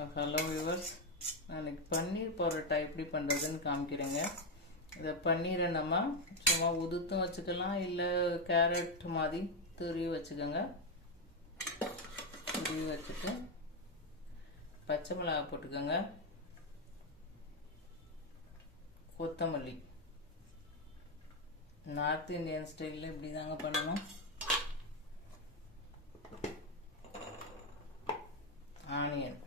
Hello viewers, நான் பன்னீர் பரோட்டா எப்படி பண்ணுறதுன்னு காமிக்கிறேங்க. இதை பன்னீரை நம்ம சும்மா உதுத்தும் வச்சுக்கலாம், இல்லை கேரட் மாதிரி துருவி வச்சுக்கோங்க. துருவி வச்சுட்டு பச்சை மிளகாய் போட்டுக்கோங்க, கொத்தமல்லி. நார்த் இந்தியன் ஸ்டைலில் இப்படி தாங்க பண்ணணும். ஆனியன்,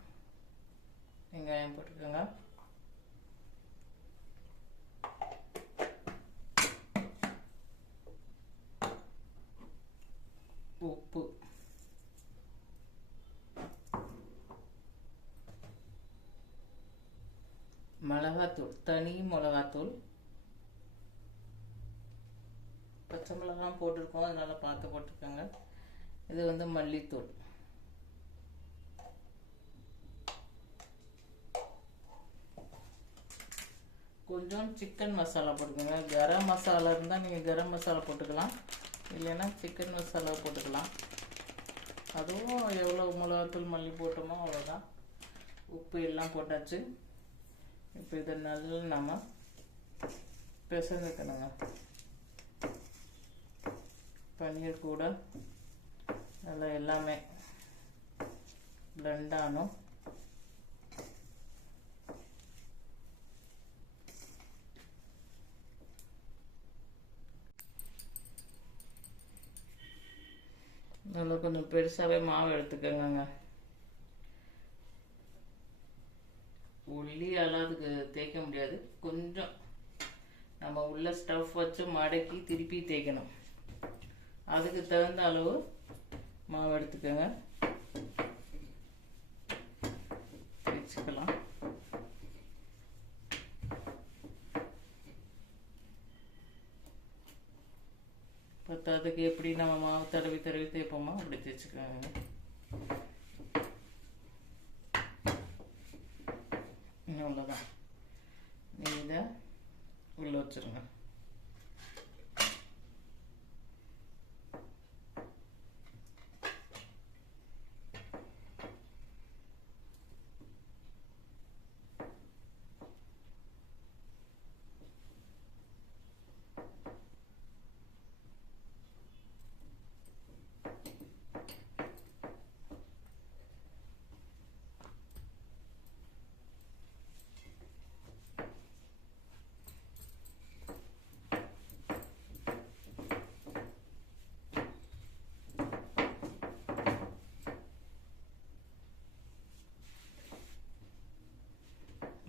வெங்காயம் போட்டுக்கோங்க. உப்பு, மிளகாத்தூள், தனி மிளகாத்தூள். பச்சை மிளகாய் போட்டிருக்கோம், அதனால பார்த்து போட்டுக்கோங்க. இது மல்லித்தூள். கொஞ்சம் சிக்கன் மசாலா போட்டுக்கோங்க. கரம் மசாலா இருந்தால் நீங்கள் கரம் மசாலா போட்டுக்கலாம், இல்லைன்னா சிக்கன் மசாலா போட்டுக்கலாம். அதுவும் எவ்வளோ மிளகாத்தூள் மல்லி போட்டோமோ அவ்வளோதான். உப்பு எல்லாம் போட்டாச்சு. இப்போ இதை நல்லா நம்ம பிசைஞ்சுக்கணுங்க. பன்னீர் கூட நல்லா எல்லாமே பிளெண்ட் ஆகணும். நல்லா கொஞ்சம் பெருசாகவே மாவு எடுத்துக்கோங்க. உள்ளியால் அதுக்கு தேய்க்க முடியாது, கொஞ்சம் நம்ம உள்ள ஸ்டஃப் வச்சு மடக்கி திருப்பி தேய்க்கணும். அதுக்கு தகுந்த அளவு மாவு எடுத்துக்கோங்க, தேய்ச்சிக்கலாம். அதுக்கு எப்படி நம்ம மாவு தடவி தடவி தேய்ப்போமோ அப்படி தேய்ச்சிக்கோங்க. அவ்வளோதான். நீங்கள் இதை உள்ள வச்சுருங்க.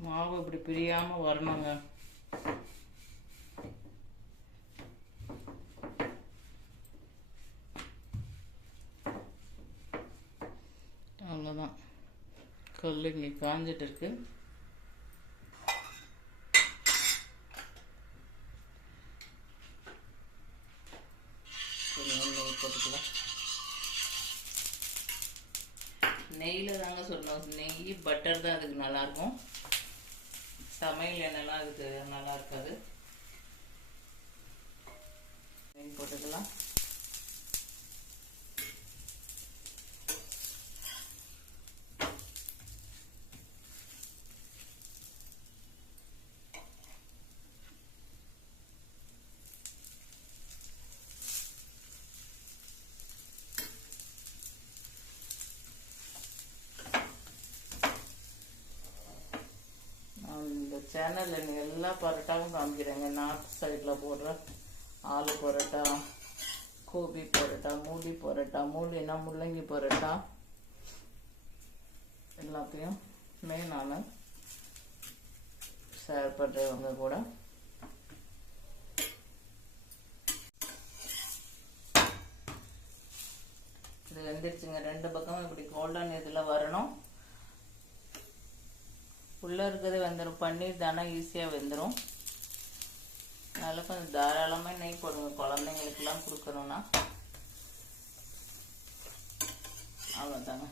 மாவு இப்படி பிரியாம வரணுங்க. அவ்வளோதான். கல் இங்கே காஞ்சிட்டு இருக்கு. நெய் போட்டுக்கலாம். நெய்யில் தாங்க சொல்லணும். நெய் பட்டர் தான் அதுக்கு நல்லாயிருக்கும். சமையல் எண்ணெய்லாம் அதுக்கு நல்லா இருக்காது. நெய் போட்டுக்கலாம். சேனலில் எல்லா பரோட்டாவும் காமிக்கிறேங்க. நார்த் சைடில் போடுற ஆலு பரோட்டா, கோபி பரோட்டா, மூலி பரோட்டா, மூலினா முள்ளங்கி பரோட்டா, எல்லாத்தையுமே நான் ஷேர் பண்ணுறவங்க கூட. இது வெந்துருச்சுங்க. ரெண்டு பக்கமும் இப்படி கோல்டன் இதில் வரணும். உள்ளே இருக்கிறது வெந்துடும். பன்னீர் தானே ஈஸியாக வெந்துடும். அதனால் கொஞ்சம் தாராளமாக நெய் போடுங்க, குழந்தைங்களுக்கெல்லாம் கொடுக்கணுன்னா. அவ்வளோதாங்க.